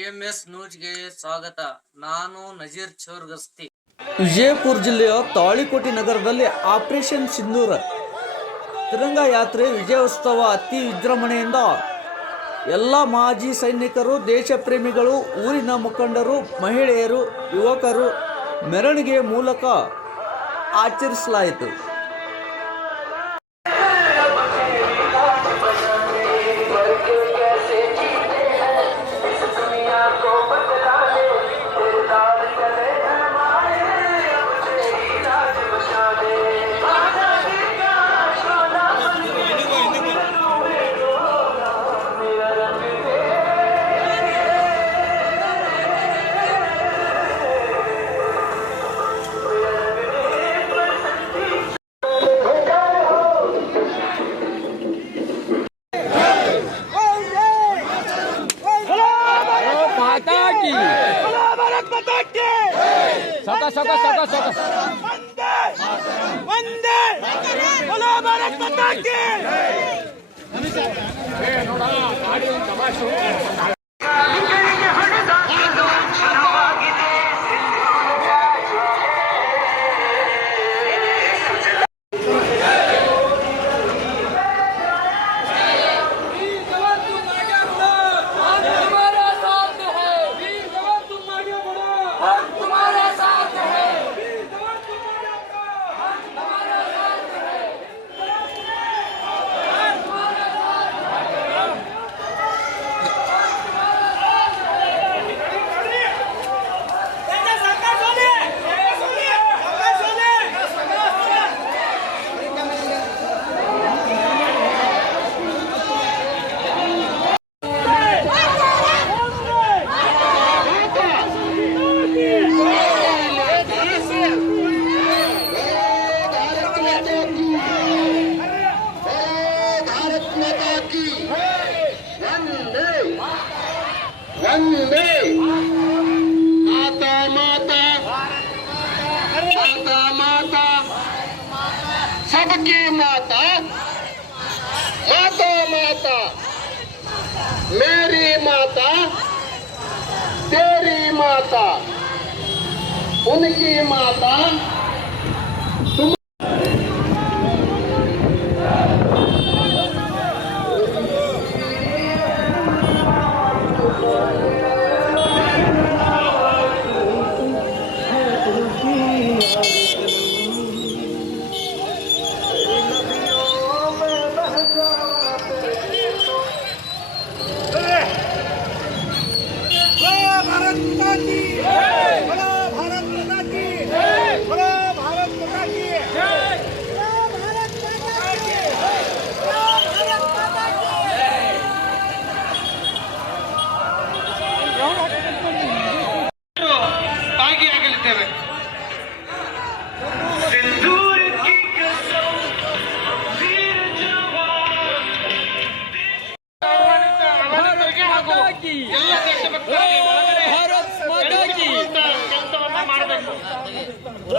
TMS ನ್ಯೂಸ್ಗೆ ಸ್ವಾಗತ. ನಾನು ನಜೀರ್ ಚೋರ್ಗಸ್ತಿ. ವಿಜಯಪುರ ಜಿಲ್ಲೆಯ ತಾಳಿಕೋಟೆ ನಗರದಲ್ಲಿ ಆಪರೇಷನ್ ಸಿಂಧೂರ ತಿರಂಗ ಯಾತ್ರೆ ವಿಜಯೋತ್ಸವ ಅತಿ ವಿಜೃಂಭಣೆಯಿಂದ ಎಲ್ಲ ಮಾಜಿ ಸೈನಿಕರು ದೇಶ ಪ್ರೇಮಿಗಳು ಊರಿನ ಮುಖಂಡರು, ಮಹಿಳೆಯರು, ಯುವಕರು ಮೆರವಣಿಗೆಯ ಮೂಲಕ ಆಚರಿಸಲಾಯಿತು. ವಂದೇ ಸದಾ ಸಕ ಸಕ ಸಕ. ವಂದೇ ವಂದೇ ಬೋಲೋ ಭಾರತ್ ಮಾತಾ ಕಿ माता तेरी माता उनकी माता भारत माता की